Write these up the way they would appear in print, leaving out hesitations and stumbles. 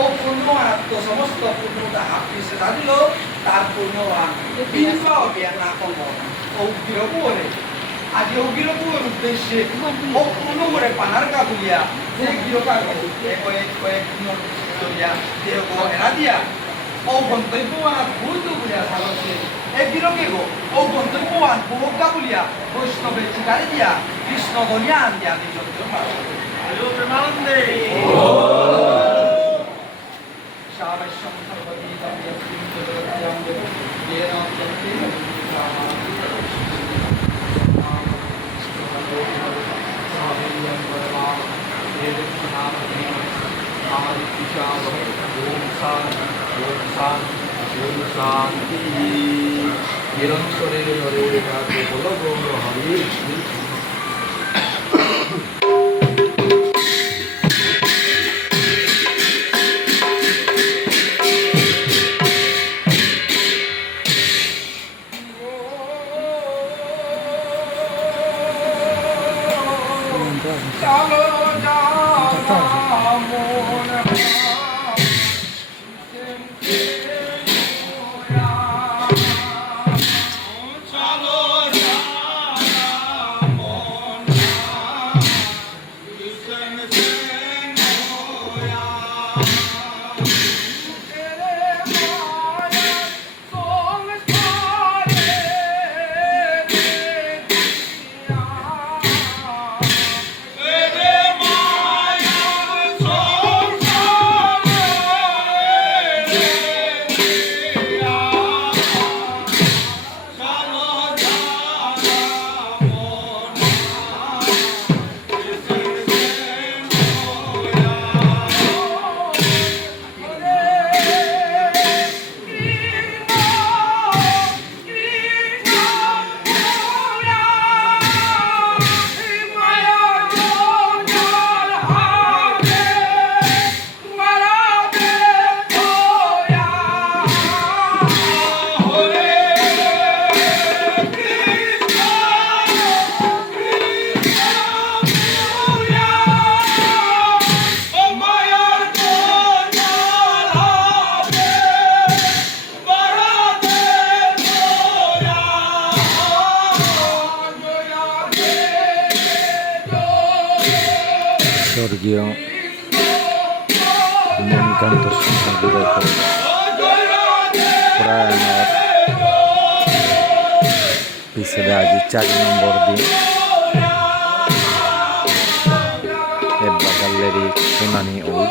ও পূর্ণবান তো সমস্ত পূর্ণতা হাফিসে দিল তার পূর্ণবান বিনফা অভিয়ান না কম ও গিরবরে আজ ও গিরবরের উদ্দেশ্যে ও পূর্ণ করে পানার কাবুলিয়া যে গিরকা কয়েক কয়েক দিয়া দেহ এরা দিয়া ও গন্তব্যবান ভূত বলিয়া সালছে এ গিরকে গো ও গন্তব্যবান বহুকা বলিয়া বৈষ্ণবের চিকারে দিয়া কৃষ্ণ গনিয়া আন দিয়া নিজ হ্যালো প্রেমানন্দে शावश्यं सर्वतीतं यस्मिन् जगत्यां येन जगति शांति निरंतरे हरे राधे बोलो बोलो हरि স্বর্গীয় মণিকান্ত সিংহ বিরত প্রয়াণের পিছনে আজ 4 নম্বর দিন এর বাগালেরই শুনানি ওই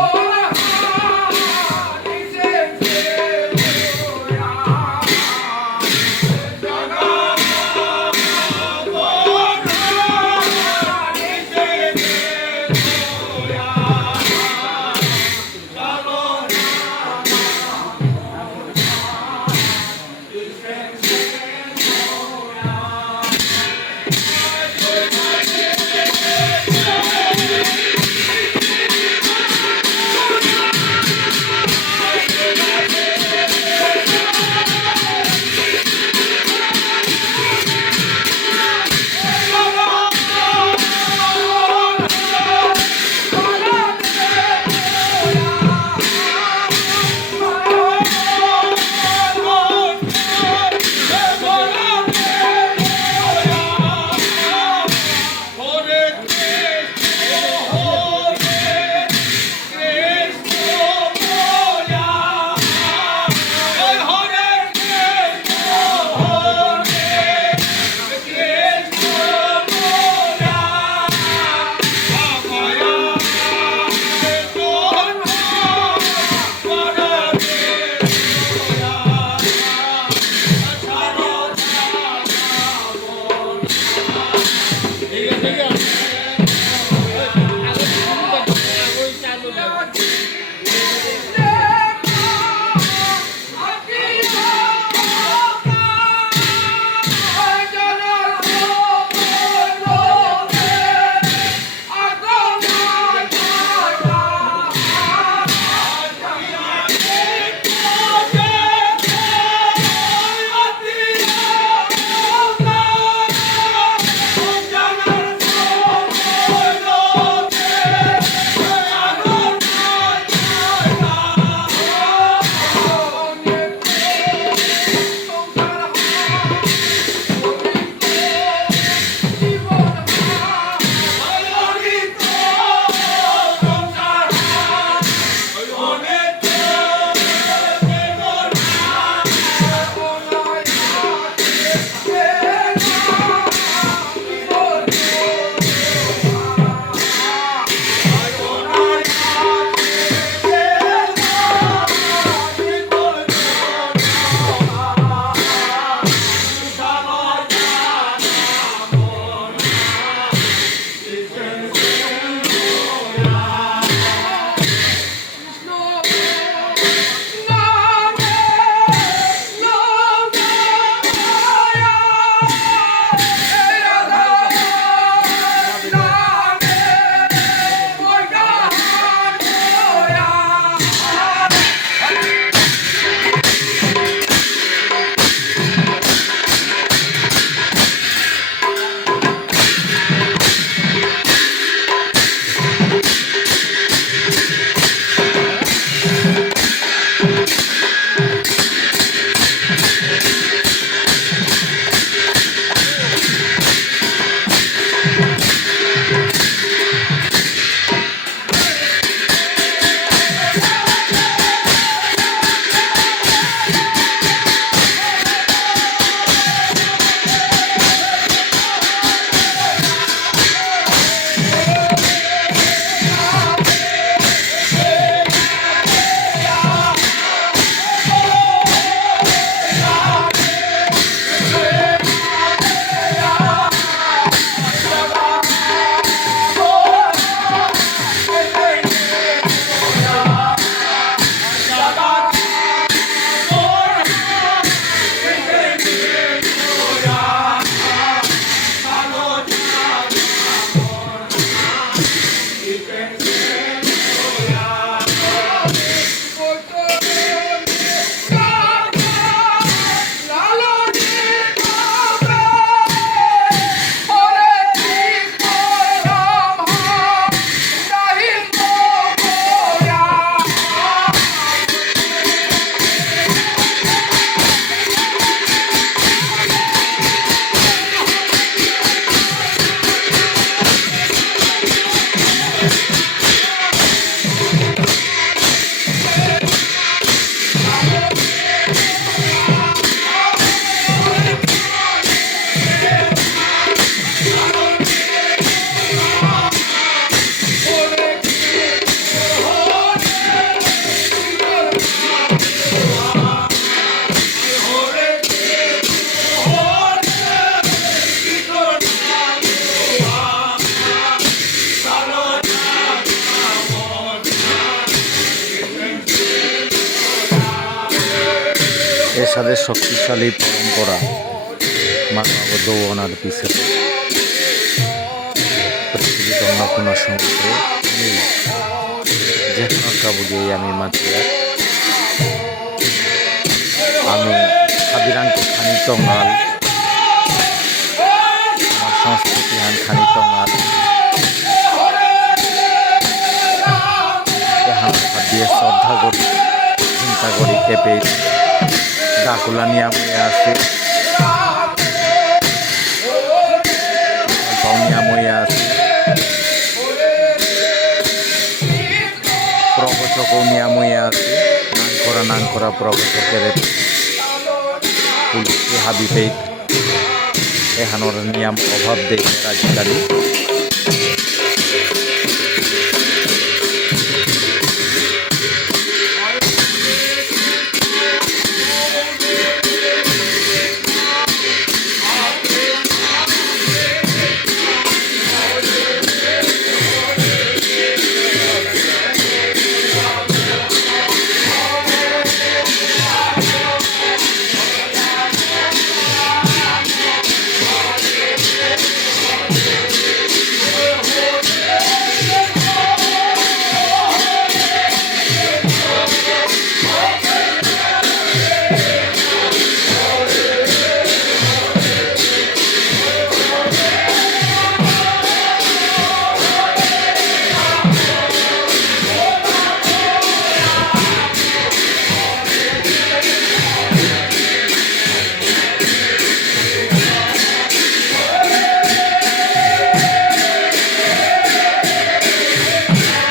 পেশাদের শক্তিশালী পরম্পরা মানব দৌড়ানোর পিছনে পৃথিবীতে অন্য কোনো সমুদ্রে নেই। যেখানে কাবুলিয়ে আমি মাতিয়া আমি হাবিরাংকে খানি টঙ্গাল আমার সংস্কৃতি হান খানি টঙ্গাল এহান দিয়ে শ্রদ্ধা করি চিন্তা করি কেঁপে ডাকুলা নিয়ে আমি আছে নিয়াময়া আছে প্রবচক নিয়াময়া আছে নাং করা প্রবচকের পুলিশে হাবি পেট এহানোর নিয়ম অভাব দেয় আজিকালি